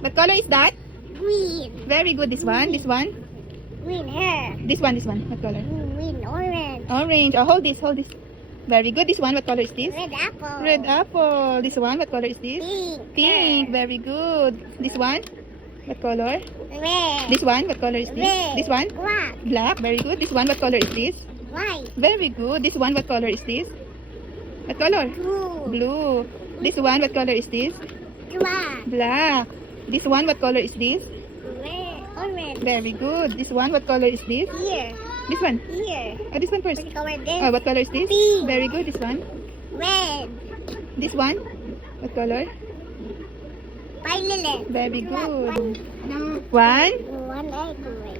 What color is that? Green. Very good. This one. This one. Green hair. This one. This one. What color? Green orange. Orange. Oh, hold this. Hold this. Very good. This one. What color is this? Red apple. Red apple. This one. What color is this? Pink. Pink. Very good. This one. What color? Red. This one. What color is this? Red. This one. Black. Black. Very good. This one. What color is this? White. Very good. This one. What color is this? What color? Blue. Blue. This one. What color is this? Black. Black. This one. What color is this? Red. Orange. Very good. This one. What color is this? Here. This one. Here. Oh, this one first. What color this? Oh, what color is this? Pink. Very good. This one. Red. This one. What color? Violet. Very good. No. One. One egg.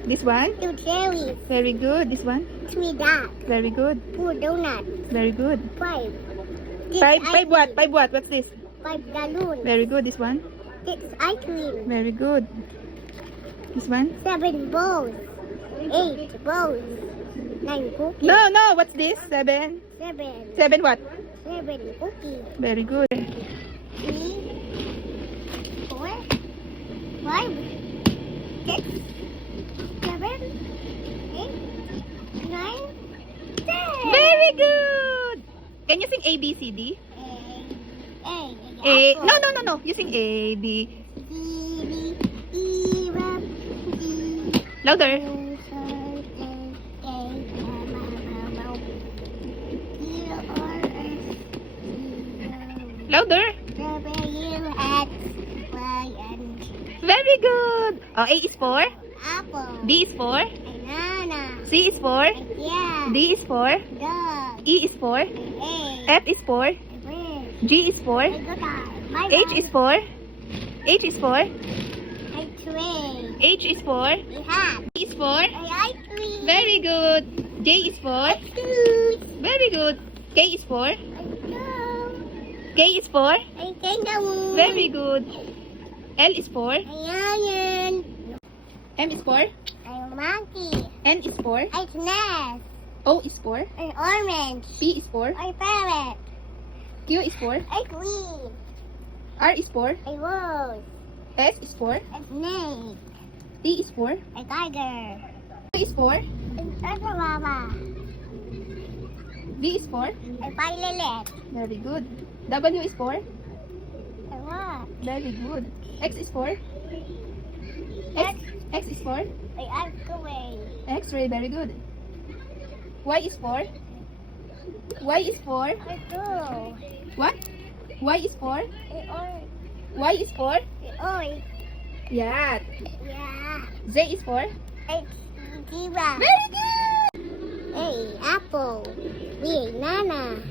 This one. Two cherries. Very good. This one. Three dots. Very good. Four donuts. Very good. Five. Five what? Five what? What's this? Five balloons. Very good. This one. Six ice cream. Very good. This one. Seven bowls. Eight bowls. Nine cookies. No, no. What's this? Seven. Seven. Seven what? Seven cookies. Very good. 3, 4, 5, 6, 7, 8, 9, 10. Very good. Can you sing A, B, C, D? A. No, no, no, no. You sing A, B. Louder. Louder. Very good. Oh, A is for. Apple. B is for. Banana. C is for. Yeah. D is for. Dog. E is for. Egg. F is for. Red. G is for. H is for. H is for. A train. H is for. A hat. E is for. A ice cream. Very good. J is for. Food. Very good. K is for. A dog. K is for. A kangaroo. Very good. L is for. A lion. M is for. A monkey. N is for. A snack. O is for. An orange. P is for. A parrot. Q is for. A queen. R is for. A rose. S is for. A snake. T is for. A tiger. U is for. A llama. V is for. A violet. Very good. W is for. A what? Very good. X is for. X is for. A X-ray. X-ray. Very good. Y is for. Y is for. A girl. What? Y is for. A orange. Y is for. A orange. Yeah. Yeah. Z is for. A zebra. Very good. A apple. B a banana.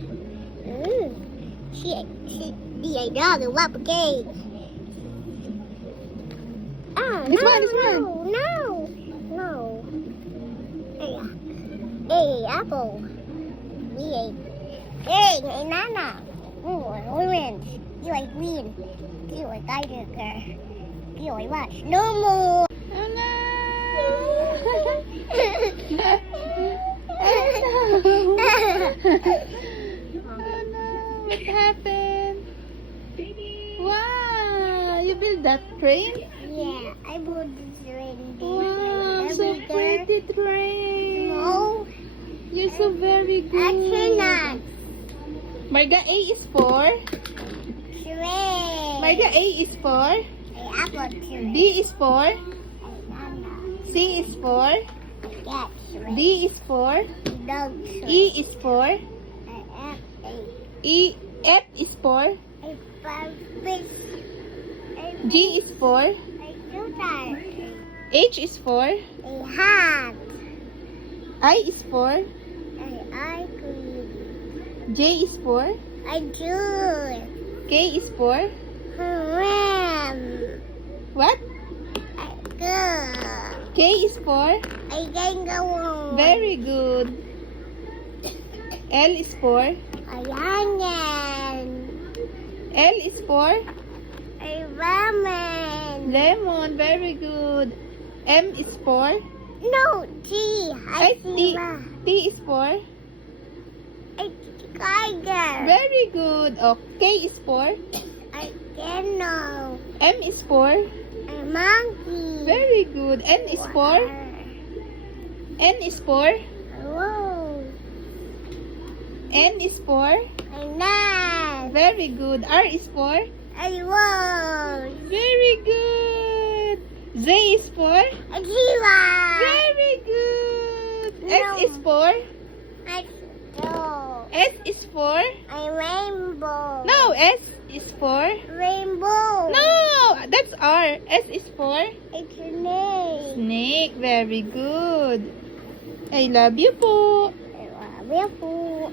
B a dog. A whopper cake. Oh, This no, one, this one. no. A apple. B a banana. Orange. You a green. You a tiger. You a what? No more. Oh no. Oh no. What happened? Wow. You built that train? Yeah, I bought this train. Wow. So pretty train. No, You're so very good. I cannot. Marga, A is for. Train. Marga, A is for. A apple train. B is for. A banana. C is for. Cat train. D is for. Dog train. E is for. A E. F is for. fish. G is for. A shooter. H is for. A hat. I is for. A ice cream. J is for. A juice. K is for. A ram. What? A girl. K is for. A kangaroo. Very good. L is for. A onion. L is for. A lemon. Lemon. Very good. M is for. No, T. I T. T is for. A tiger. Very good. Oh, K is for. I don't know. M is for. A Monkey. Very good. N is for? N is for? Whoa. N is for? Nine. Very good. R is for? Whoa. Very good. Z is for? Zero. Very good. No. S is for? No. S is for? A rainbow. No, S is for? Rainbow. No, that's R. S is for? It's a name. Snake. Very good. I love you po. Beautiful.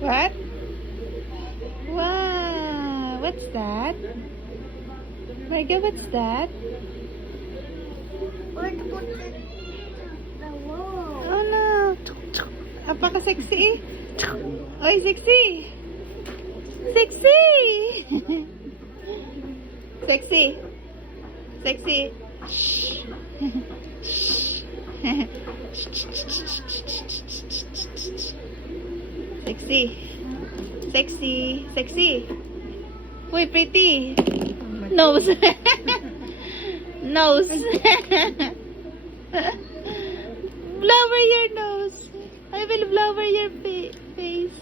What? Wow. What's that? Marga, what's that? What put the wall? Oh no. Apaka-sexy eh. Oy, sexy. Sexy. Sexy. Sexy. Shh. Sexy. Sexy. Sexy. Uy, pretty. Nose. Nose. Blower your nose. I will blower your face.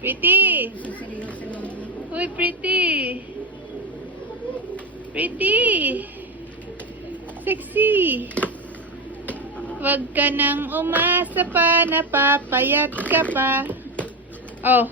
Pretty. Uy, pretty. Pretty. Sexy. Huwag ka nang umasa pa, napapayat ka pa. Oh.